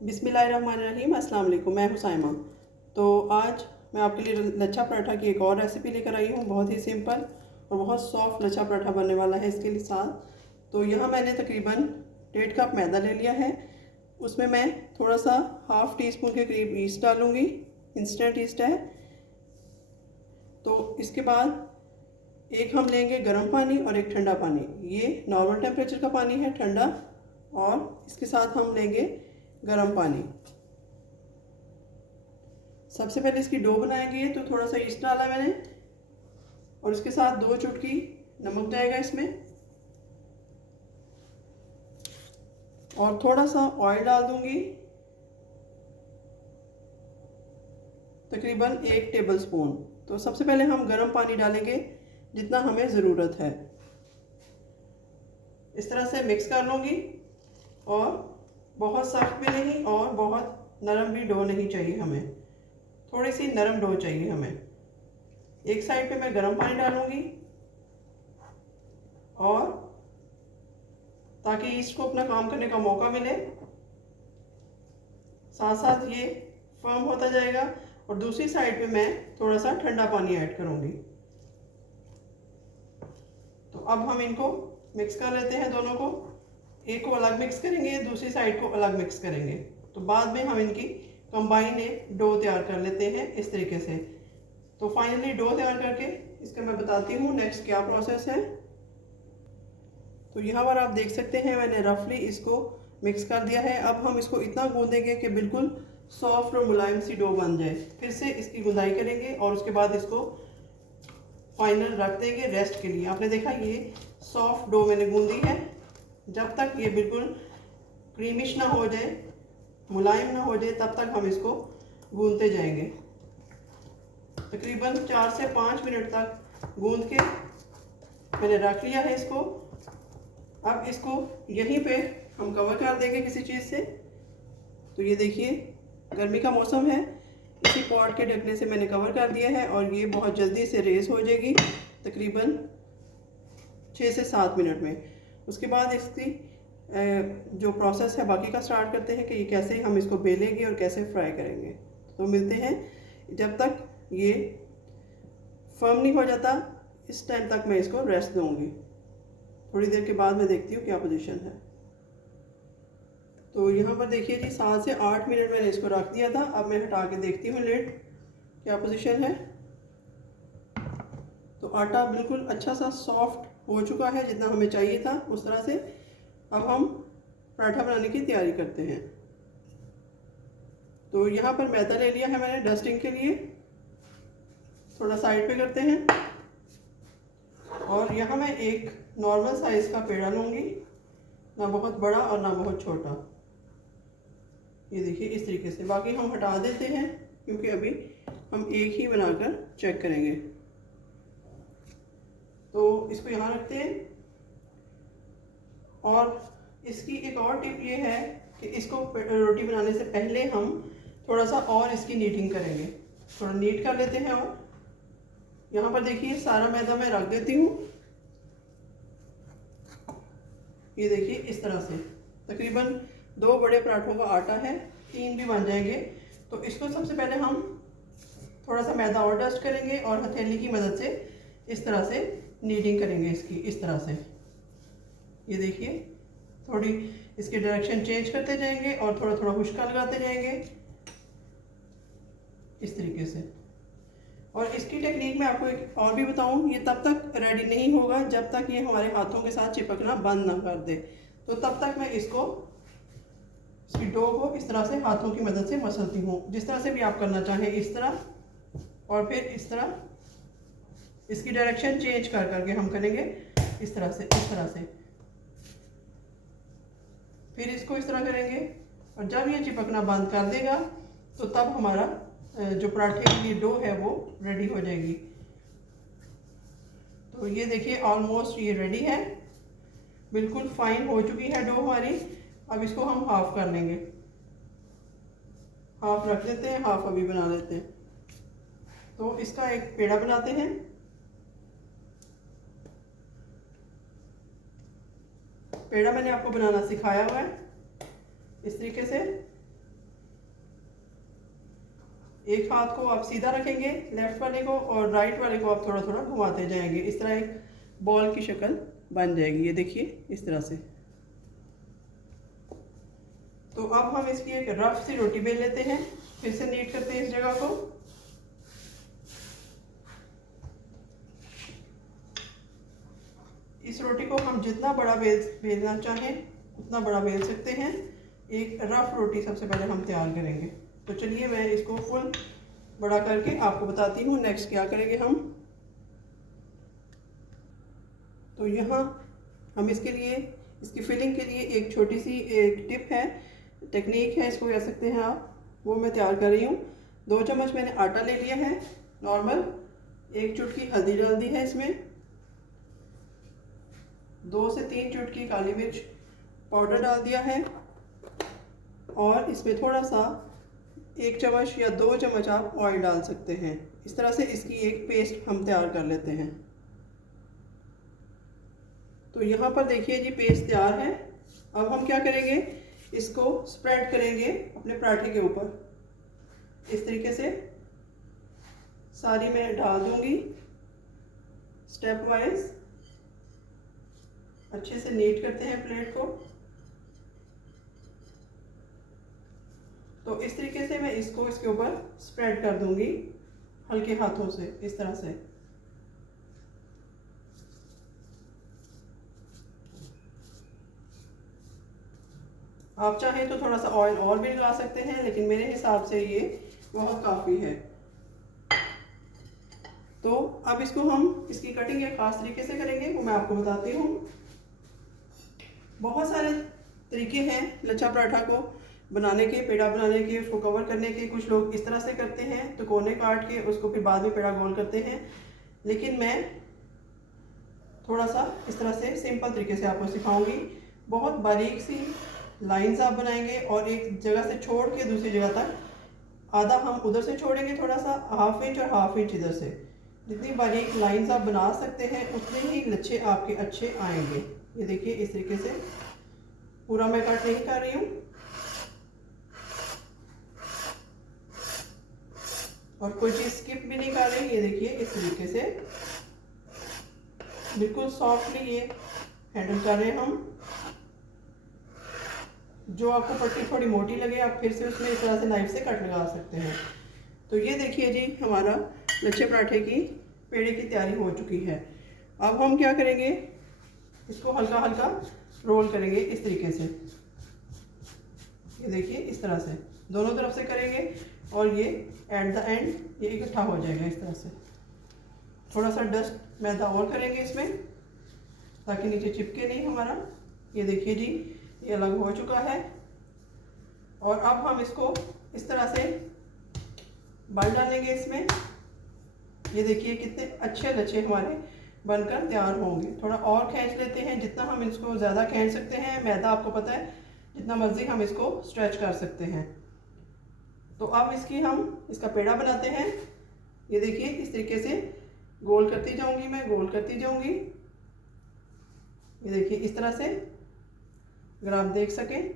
बिस्मिल्लाहिर्रहमानिर्रहीम। अस्सलाम वालेकुम। मैं हूं साइमा। तो आज मैं आपके लिए लच्छा पराठा की एक और रेसिपी लेकर आई हूं। बहुत ही सिंपल और बहुत सॉफ्ट लच्छा पराठा बनने वाला है इसके लिए साथ। तो यहाँ मैंने तकरीबन 1.5 कप मैदा ले लिया है। उसमें मैं थोड़ा सा हाफ़ टी स्पून के करीब ईस्ट डालूँगी। इंस्टेंट ईस्ट है। तो इसके बाद एक हम लेंगे गर्म पानी और एक ठंडा पानी। ये नॉर्मल टेम्परेचर का पानी है, ठंडा। और इसके साथ हम लेंगे गर्म पानी। सबसे पहले इसकी डो बनाएंगे, तो थोड़ा सा ईस्ट डाला मैंने और इसके साथ 2 चुटकी नमक जाएगा इसमें, और थोड़ा सा ऑयल डाल दूंगी, तकरीबन 1 टेबल स्पून। तो सबसे पहले हम गर्म पानी डालेंगे जितना हमें ज़रूरत है। इस तरह से मिक्स कर लूँगी, और बहुत सख्त भी नहीं और बहुत नरम भी डो नहीं चाहिए हमें, थोड़ी सी नरम डो चाहिए हमें। एक साइड पे मैं गर्म पानी डालूंगी, और ताकि ईस्ट को अपना काम करने का मौका मिले, साथ साथ ये फर्म होता जाएगा। और दूसरी साइड पे मैं थोड़ा सा ठंडा पानी ऐड करूंगी। तो अब हम इनको मिक्स कर लेते हैं, दोनों को। एक को अलग मिक्स करेंगे, दूसरी साइड को अलग मिक्स करेंगे। तो बाद में हम इनकी कंबाइन एक डो तैयार कर लेते हैं इस तरीके से। तो फाइनली डो तैयार करके इसका मैं बताती हूँ नेक्स्ट क्या प्रोसेस है। तो यहाँ पर आप देख सकते हैं मैंने रफली इसको मिक्स कर दिया है। अब हम इसको इतना गूंदेंगे कि बिल्कुल सॉफ्ट और मुलायम सी डो बन जाए। फिर से इसकी गुंदाई करेंगे और उसके बाद इसको फाइनल रख देंगे रेस्ट के लिए। आपने देखा ये सॉफ्ट डो मैंने गूंदी है। जब तक ये बिल्कुल क्रीमिश ना हो जाए, मुलायम ना हो जाए, तब तक हम इसको गूंदते जाएंगे। तकरीबन 4 से 5 मिनट तक गूंद के मैंने रख लिया है इसको। अब इसको यहीं पे हम कवर कर देंगे किसी चीज़ से। तो ये देखिए, गर्मी का मौसम है, इसी पॉट के ढकने से मैंने कवर कर दिया है, और ये बहुत जल्दी से रेस हो जाएगी तकरीबन 6 से 7 मिनट में। उसके बाद इसकी जो प्रोसेस है बाकी का स्टार्ट करते हैं कि ये कैसे हम इसको बेलेंगे और कैसे फ्राई करेंगे। तो मिलते हैं। जब तक ये फर्म नहीं हो जाता, इस टाइम तक मैं इसको रेस्ट दूंगी। थोड़ी देर के बाद मैं देखती हूँ क्या पोजीशन है। तो यहाँ पर देखिए जी, 7 से 8 मिनट मैंने इसको रख दिया था। अब मैं हटा के देखती हूँ लिड क्या पोजीशन है। तो आटा बिल्कुल अच्छा सा सॉफ्ट हो चुका है, जितना हमें चाहिए था उस तरह से। अब हम पराठा बनाने की तैयारी करते हैं। तो यहाँ पर मैदा ले लिया है मैंने डस्टिंग के लिए, थोड़ा साइड पे करते हैं। और यहाँ मैं एक नॉर्मल साइज़ का पेड़ा लूँगी, ना बहुत बड़ा और ना बहुत छोटा। ये देखिए इस तरीके से। बाकी हम हटा देते हैं क्योंकि अभी हम एक ही बनाकर चेक करेंगे। तो इसको यहाँ रखते हैं। और इसकी एक और टिप ये है कि इसको रोटी बनाने से पहले हम थोड़ा सा और इसकी नीटिंग करेंगे। थोड़ा नीट कर लेते हैं। और यहाँ पर देखिए सारा मैदा मैं रख देती हूँ। ये देखिए इस तरह से तकरीबन 2 बड़े पराठों का आटा है, 3 भी बन जाएंगे। तो इसको सबसे पहले हम थोड़ा सा मैदा और डस्ट करेंगे और हथेली की मदद से इस तरह से नीटिंग करेंगे इसकी, इस तरह से। ये देखिए, थोड़ी इसकी डायरेक्शन चेंज करते जाएंगे और थोड़ा थोड़ा हुश्का लगाते जाएंगे इस तरीके से। और इसकी टेक्निक मैं आपको एक और भी बताऊं, ये तब तक रेडी नहीं होगा जब तक ये हमारे हाथों के साथ चिपकना बंद ना कर दे। तो तब तक मैं इसको, इसकी डो को इस तरह से हाथों की मदद से मसलती हूँ। जिस तरह से भी आप करना चाहें, इस तरह और फिर इस तरह। इसकी डायरेक्शन चेंज कर करके हम करेंगे इस तरह से, इस तरह से। फिर इसको इस तरह करेंगे, और जब ये चिपकना बंद कर देगा तो तब हमारा जो पराठे की लिए डो है वो रेडी हो जाएगी। तो ये देखिए ऑलमोस्ट ये रेडी है, बिल्कुल फाइन हो चुकी है डो हमारी। अब इसको हम हाफ कर लेंगे, हाफ रख देते हैं, हाफ अभी बना लेते हैं। तो इसका एक पेड़ा बनाते हैं। पेड़ा मैंने आपको बनाना सिखाया हुआ है इस तरीके से। एक हाथ को आप सीधा रखेंगे लेफ्ट वाले को, और राइट वाले को आप थोड़ा थोड़ा घुमाते जाएंगे। इस तरह एक बॉल की शक्ल बन जाएगी, ये देखिए इस तरह से। तो अब हम इसकी एक रफ सी रोटी बेल लेते हैं, फिर से नीट करते हैं इस जगह को। इस रोटी को हम जितना बड़ा बेलना चाहें उतना बड़ा बेल सकते हैं। एक रफ रोटी सबसे पहले हम तैयार करेंगे। तो चलिए मैं इसको फुल बड़ा करके आपको बताती हूँ नेक्स्ट क्या करेंगे हम। तो यहाँ हम इसके लिए, इसकी फिलिंग के लिए एक छोटी सी एक टिप है, टेक्निक है इसको कह सकते हैं आप, वो मैं तैयार कर रही हूँ। 2 चम्मच मैंने आटा ले लिया है नॉर्मल, 1 चुटकी हल्दी डाल दी है इसमें, 2 से 3 चुटकी काली मिर्च पाउडर डाल दिया है, और इसमें थोड़ा सा 1 चम्मच या 2 चम्मच आप ऑयल डाल सकते हैं। इस तरह से इसकी एक पेस्ट हम तैयार कर लेते हैं। तो यहाँ पर देखिए जी पेस्ट तैयार है। अब हम क्या करेंगे, इसको स्प्रेड करेंगे अपने पराठे के ऊपर। इस तरीके से सारी मैं डाल दूंगी स्टेप वाइज। अच्छे से नीट करते हैं प्लेट को। तो इस तरीके से मैं इसको इसके ऊपर स्प्रेड कर दूंगी हल्के हाथों से, इस तरह से। आप चाहें तो थोड़ा सा ऑयल और भी लगा सकते हैं, लेकिन मेरे हिसाब से ये बहुत काफ़ी है। तो अब इसको हम, इसकी कटिंग एक खास तरीके से करेंगे, वो मैं आपको बताती हूँ। बहुत सारे तरीके हैं लच्छा पराठा को बनाने के, पेड़ा बनाने के, उसको कवर करने के। कुछ लोग इस तरह से करते हैं, तो कोने काट के उसको फिर बाद में पेड़ा गोल करते हैं, लेकिन मैं थोड़ा सा इस तरह से सिंपल तरीके से आपको सिखाऊंगी। बहुत बारीक सी लाइंस आप बनाएंगे, और एक जगह से छोड़ के दूसरी जगह तक, आधा हम उधर से छोड़ेंगे थोड़ा सा, 1/2 इंच और 1/2 इंच इधर से। जितनी बारीक लाइंस आप बना सकते हैं उतने ही लच्छे आपके अच्छे आएंगे। ये देखिए इस तरीके से पूरा मैं कट नहीं कर रही हूँ, और कोई चीज़ स्किप भी नहीं कर रही। ये देखिए इस तरीके से बिल्कुल सॉफ्टली ये हैंडल कर रहे हैं हम। जो आपको पट्टी थोड़ी मोटी लगे आप फिर से उसमें इस तरह से नाइफ से कट लगा सकते हैं। तो ये देखिए जी हमारा लच्छे पराठे की पेड़े की तैयारी हो चुकी है। अब हम क्या करेंगे, इसको हल्का हल्का रोल करेंगे इस तरीके से। ये देखिए इस तरह से दोनों तरफ से करेंगे, और ये एट द एंड ये इकट्ठा हो जाएगा इस तरह से। थोड़ा सा डस्ट मैदा और करेंगे इसमें, ताकि नीचे चिपके नहीं हमारा। ये देखिए जी ये अलग हो चुका है। और अब हम इसको इस तरह से बल डालेंगे इसमें। ये देखिए कितने अच्छे लच्छे हमारे बनकर तैयार होंगे। थोड़ा और खींच लेते हैं, जितना हम इसको ज़्यादा खींच सकते हैं। मैदा आपको पता है जितना मर्जी हम इसको स्ट्रेच कर सकते हैं। तो अब इसका पेड़ा बनाते हैं। ये देखिए इस तरीके से गोल करती जाऊंगी मैं, गोल करती जाऊंगी। ये देखिए इस तरह से, अगर आप देख सकें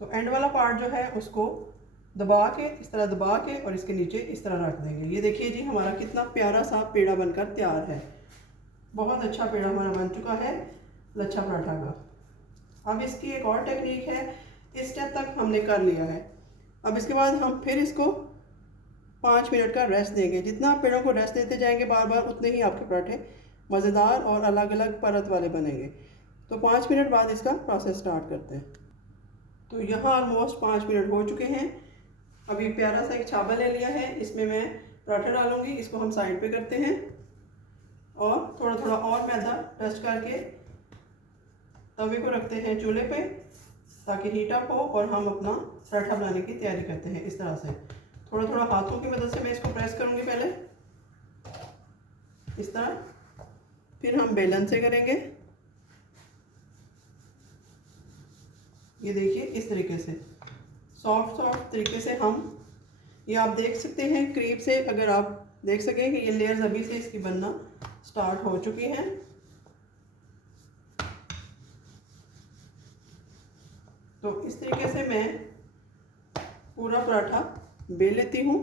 तो एंड वाला पार्ट जो है उसको दबा के, इस तरह दबा के, और इसके नीचे इस तरह रख देंगे। ये देखिए जी हमारा कितना प्यारा सा पेड़ा बनकर तैयार है। बहुत अच्छा पेड़ा हमारा बन चुका है लच्छा पराठा का। अब इसकी एक और टेक्निक है, इस स्टेप तक हमने कर लिया है। अब इसके बाद हम फिर इसको 5 मिनट का रेस्ट देंगे। जितना आप पेड़ों को रेस्ट देते जाएंगे बार बार, उतने ही आपके पराठे मज़ेदार और अलग अलग परत वाले बनेंगे। तो 5 मिनट बाद इसका प्रोसेस स्टार्ट करते हैं। तो यहाँ ऑलमोस्ट 5 मिनट हो चुके हैं। अभी प्यारा सा एक छाबा ले लिया है, इसमें मैं पराठा डालूंगी। इसको हम साइड पे करते हैं, और थोड़ा थोड़ा और मैदा डस्ट करके तवे को रखते हैं चूल्हे पे, ताकि हीट अप हो, और हम अपना पराठा बनाने की तैयारी करते हैं। इस तरह से थोड़ा थोड़ा हाथों की मदद से मैं इसको प्रेस करूँगी पहले, इस तरह। फिर हम बेलन से करेंगे। ये देखिए इस तरीके से सॉफ्ट सॉफ्ट तरीके से हम, ये आप देख सकते हैं करीब से, अगर आप देख सकें कि ये लेयर्स अभी से इसकी बनना स्टार्ट हो चुकी हैं। तो इस तरीके से मैं पूरा पराठा बेल लेती हूँ।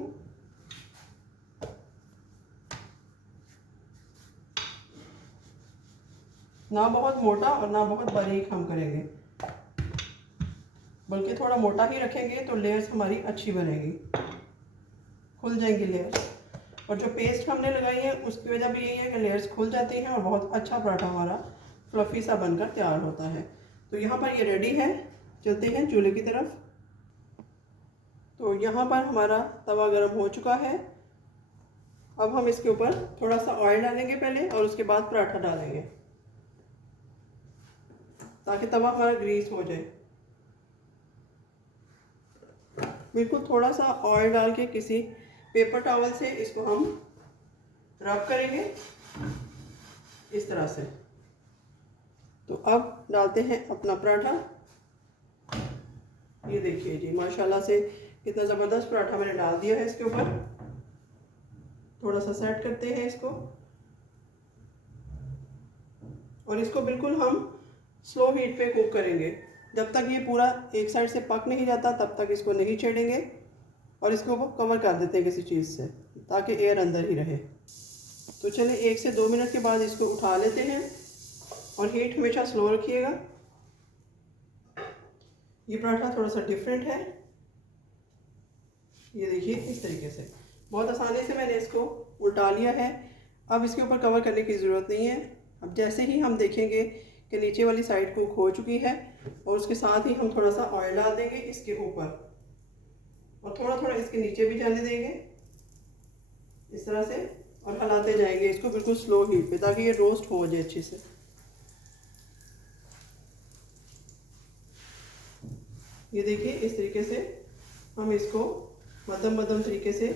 ना बहुत मोटा और ना बहुत बारीक हम करेंगे, बल्कि थोड़ा मोटा ही रखेंगे तो लेयर्स हमारी अच्छी बनेगी, खुल जाएंगी लेयर्स। और जो पेस्ट हमने लगाई है उसकी वजह भी यही है कि लेयर्स खुल जाती हैं और बहुत अच्छा पराठा हमारा फ्लफ़ी सा बनकर तैयार होता है। तो यहाँ पर ये रेडी है, चलते हैं चूल्हे की तरफ। तो यहाँ पर हमारा तवा गर्म हो चुका है। अब हम इसके ऊपर थोड़ा सा ऑयल डालेंगे पहले और उसके बाद पराठा डालेंगे, ताकि तवा हमारा ग्रीस हो जाए। बिल्कुल थोड़ा सा ऑयल डाल के किसी पेपर टॉवल से इसको हम रब करेंगे इस तरह से। तो अब डालते हैं अपना पराठा। ये देखिए जी, माशाल्लाह से कितना ज़बरदस्त पराठा मैंने डाल दिया है इसके ऊपर। थोड़ा सा सेट करते हैं इसको और इसको बिल्कुल हम स्लो हीट पे कुक करेंगे। जब तक ये पूरा एक साइड से पक नहीं जाता तब तक इसको नहीं छेड़ेंगे और इसको कवर कर देते हैं किसी चीज़ से, ताकि एयर अंदर ही रहे। तो चलिए 1 से 2 मिनट के बाद इसको उठा लेते हैं और हीट हमेशा स्लो रखिएगा। ये पराठा थोड़ा सा डिफरेंट है। ये देखिए इस तरीके से बहुत आसानी से मैंने इसको उल्टा लिया है। अब इसके ऊपर कवर करने की ज़रूरत नहीं है। अब जैसे ही हम देखेंगे कि नीचे वाली साइड कुक हो चुकी है और उसके साथ ही हम थोड़ा सा ऑयल डाल देंगे इसके ऊपर और थोड़ा थोड़ा इसके नीचे भी जाने देंगे इस तरह से और हिलाते जाएंगे इसको बिल्कुल स्लो हीट पे, ताकि ये रोस्ट हो जाए अच्छे से। ये देखिए इस तरीके से हम इसको मध्यम मध्यम तरीके से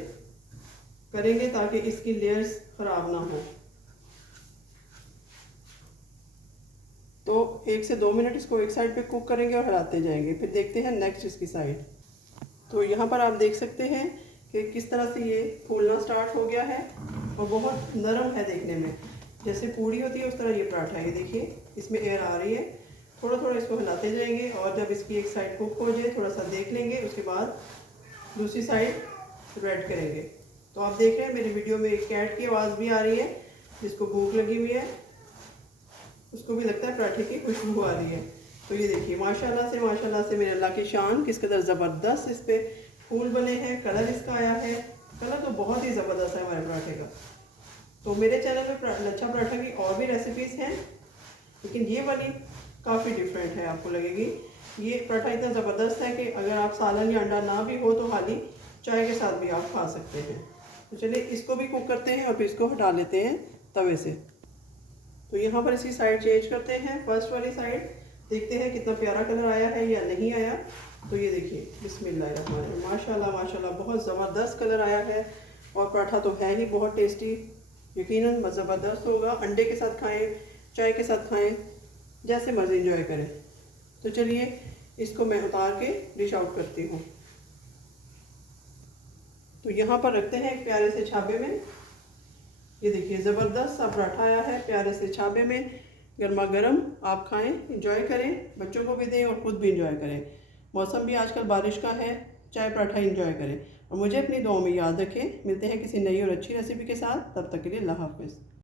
करेंगे ताकि इसकी लेयर्स ख़राब ना हो। तो 1 से 2 मिनट इसको एक साइड पे कुक करेंगे और हिलाते जाएंगे। फिर देखते हैं नेक्स्ट इसकी साइड। तो यहाँ पर आप देख सकते हैं कि किस तरह से ये फूलना स्टार्ट हो गया है और बहुत नरम है देखने में, जैसे पूड़ी होती है उस तरह ये पराठा है। ये देखिए इसमें एयर आ रही है। थोड़ा थोड़ा इसको हिलाते जाएंगे और जब इसकी एक साइड कुक हो जाए थोड़ा सा देख लेंगे, उसके बाद दूसरी साइड रेड करेंगे। तो आप देख रहे हैं मेरी वीडियो में एक कैट की आवाज़ भी आ रही है, जिसको भूख लगी हुई है, उसको भी लगता है पराठे की खुशबू आ रही है। तो ये देखिए माशाल्लाह से मेरे अल्लाह की शान किस कदर ज़बरदस्त इस पे फूल बने हैं। कलर इसका आया है, कलर तो बहुत ही ज़बरदस्त है हमारे पराठे का। तो मेरे चैनल पे लच्छा पराठा की और भी रेसिपीज़ हैं, लेकिन ये वाली काफ़ी डिफरेंट है, आपको लगेगी। ये पराठा इतना ज़बरदस्त है कि अगर आप सालन या अंडा ना भी हो तो हाली चाय के साथ भी आप खा सकते हैं। तो चलिए इसको भी कुक करते हैं और फिर इसको हटा लेते हैं तवे से। तो यहाँ पर इसकी साइड चेंज करते हैं। फर्स्ट वाली साइड देखते हैं कितना प्यारा कलर आया है या नहीं आया। तो ये देखिए बिस्मिल्लाहिर्रहमानिर्रहीम, माशाल्लाह माशाल्लाह बहुत ज़बरदस्त कलर आया है और पराठा तो है ही बहुत टेस्टी, यकीनन ज़बरदस्त होगा। अंडे के साथ खाएं, चाय के साथ खाएं, जैसे मर्ज़ी इंजॉय करें। तो चलिए इसको मैं उतार के डिश आउट करती हूँ। तो यहाँ पर रखते हैं एक प्यारे से छाबे में। ये देखिए ज़बरदस्त सा पराठा आया है प्यारे से छाबे में, गर्मा गर्म। आप खाएं, इंजॉय करें, बच्चों को भी दें और ख़ुद भी इंजॉय करें। मौसम भी आजकल बारिश का है, चाय पराठा इंजॉय करें और मुझे अपनी दुआओं में याद रखें। मिलते हैं किसी नई और अच्छी रेसिपी के साथ, तब तक के लिए अल्लाह हाफ़िज़।